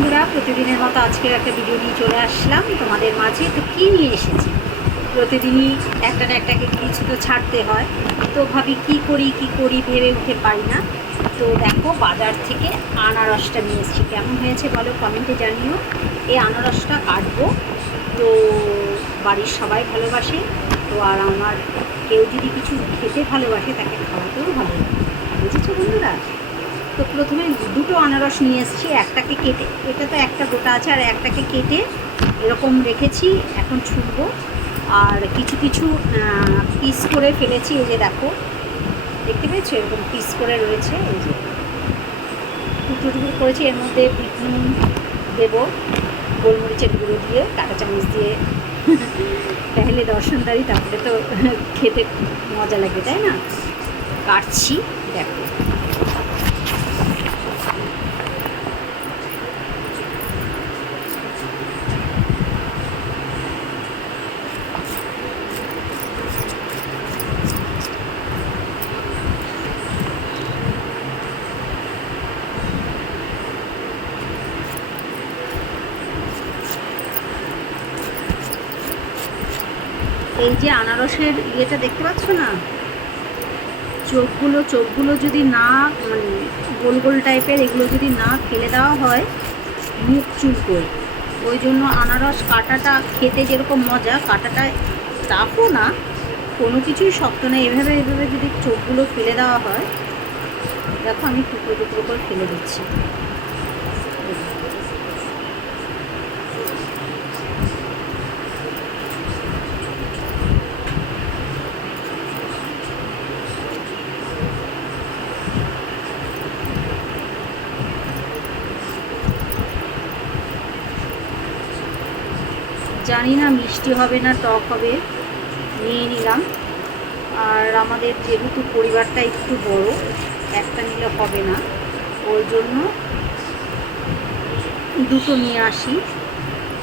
বন্ধুরা, প্রতিদিনের মতো আজকে একটা ভিডিও নিয়ে চলে আসলাম তোমাদের মাঝে। তো কী নিয়ে এসেছি, প্রতিদিনই একটা না একটা কিছু তো ছাড়তে হয়। তো ভাবি কী করি ভেবে উঠে পারি না। তো দেখো, বাজার থেকে আনারসটা নিয়ে এসেছি। কেমন হয়েছে বলো, কমেন্টে জানিও। এই আনারসটা কাটবো। তো বাড়ির সবাই ভালোবাসে, তো আর আমার কেউ যদি কিছু খেতে ভালোবাসে তাকে খাওয়াতেও ভালো লাগে, বুঝেছো বন্ধুরা? তো প্রথমে দুটো আনারস নিয়ে এসেছি, একটাকে কেটে, এটা তো একটা গোটা আছে, আর একটাকে কেটে এরকম রেখেছি। এখন ছুলবো। আর কিছু কিছু পিস করে ফেলেছি, এই যে দেখো, দেখতে পেয়েছো, এরকম পিস করে রয়েছে। এই যে টুকরো টুকরো করেছি। এর মধ্যে বিট নুন দেবো, গোলমরিচের গুঁড়ো দিয়ে, কাঁটা চামচ দিয়ে। পেহলে দর্শনদারি, তারপরে তো খেতে মজা লাগে, তাই না? কাটছি, দেখো। এই যে আনারসের ইয়েটা দেখতে পাচ্ছ না, চোখগুলো যদি না, মানে গোল গোল টাইপের, এগুলো যদি না ফেলে দেওয়া হয় মুখ চুলকোয়। ওই জন্য আনারস কাটাটা খেতে যেরকম মজা, কাটাটা টাফও না, কোনো কিছুই শক্ত না। এভাবে যদি চোখগুলো ফেলে দেওয়া হয়, দেখো আমি টুকরো টুকরো করে ফেলে দিচ্ছি। জানি না মিষ্টি হবে না টক হবে, নিয়ে নিলাম। আর আমাদের যেহেতু পরিবারটা একটু বড়, একটা নিলে হবে না, ওই জন্য দুটো নিয়ে আসি।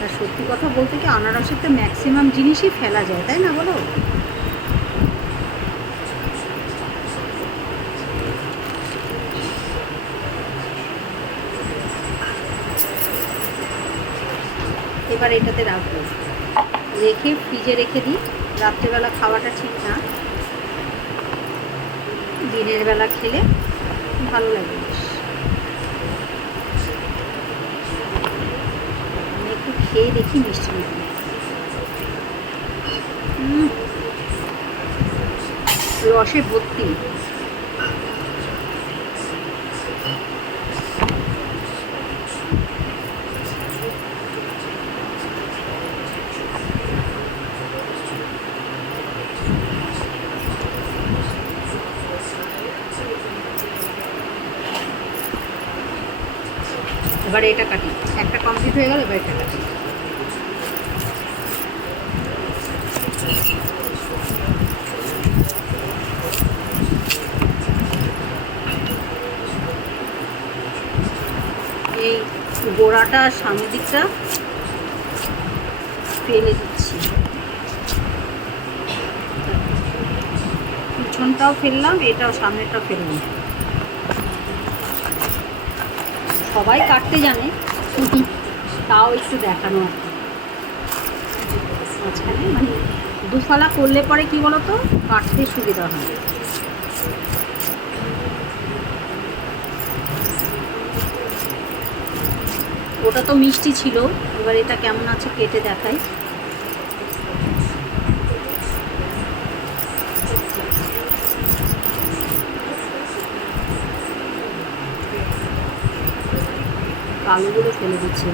আর সত্যি কথা বলতে কি, আনারসের তো ম্যাক্সিমাম জিনিসই ফেলা যায়, তাই না বলো? এবার এটাতে রাখবো, রেখে ফ্রিজে রেখে দিই। রাত্রেবেলা খাওয়াটা ঠিক না, দিনের বেলা খেলে ভালো লাগে বেশ। আমি একটু খেয়ে দেখি মিষ্টি নাকি। রসে ভর্তি। এবার এটা কাটি, একটা কমপ্লিট হয়ে গেল, এবার এটা কাটি। এই গোড়াটা সামনের দিকটা ফেলে দিচ্ছি, পিছনটাও ফেললাম, এটাও সামনেটাও ফেললাম। সবাই কাটতে জানে, তাও একটু দেখানো আর কি। মাঝখানে মানে দুফালা করলে পরে কি বলতো, কাটতে সুবিধা হয়। ওটা তো মিষ্টি ছিল, এবার এটা কেমন আছে কেটে দেখাই। কালোগুলো ফেলে দিচ্ছে।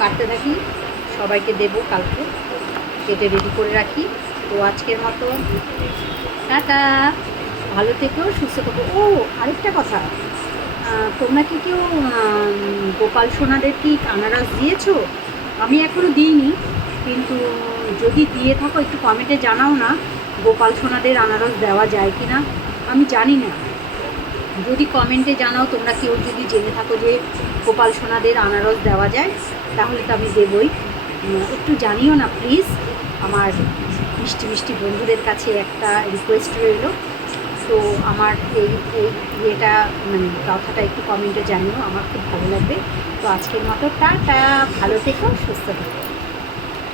কাটতে থাকি, সবাইকে দেবো কালকে, কেটে রেডি করে রাখি। তো আজকের মতো টাটা, ভালো থেকো, সুস্থ থেকো। ও আরেকটা কথা, তোমরা কি কেউ গোপাল সোনাদের কি আনারস দিয়েছো? আমি এখনও দিইনি, কিন্তু যদি দিয়ে থাকো একটু কমেন্টে জানাও না, গোপাল সোনাদের আনারস দেওয়া যায় কি না। আমি জানি না, যদি কমেন্টে জানাও তোমরা কেউ যদি জেনে থাকো যে গোপাল সোনাদের আনারস দেওয়া যায়, তাহলে তো আমি দেবই। একটু জানিও না প্লিজ, আমার মিষ্টি মিষ্টি বন্ধুদের কাছে একটা রিকোয়েস্ট রইল। তো আমার এই এই ইয়েটা মানে কথাটা একটু কমেন্টে জানিও, আমার খুব ভালো লাগবে। তো আজকের মতো টাটা, ভালো থেকো, সুস্থ থেকো।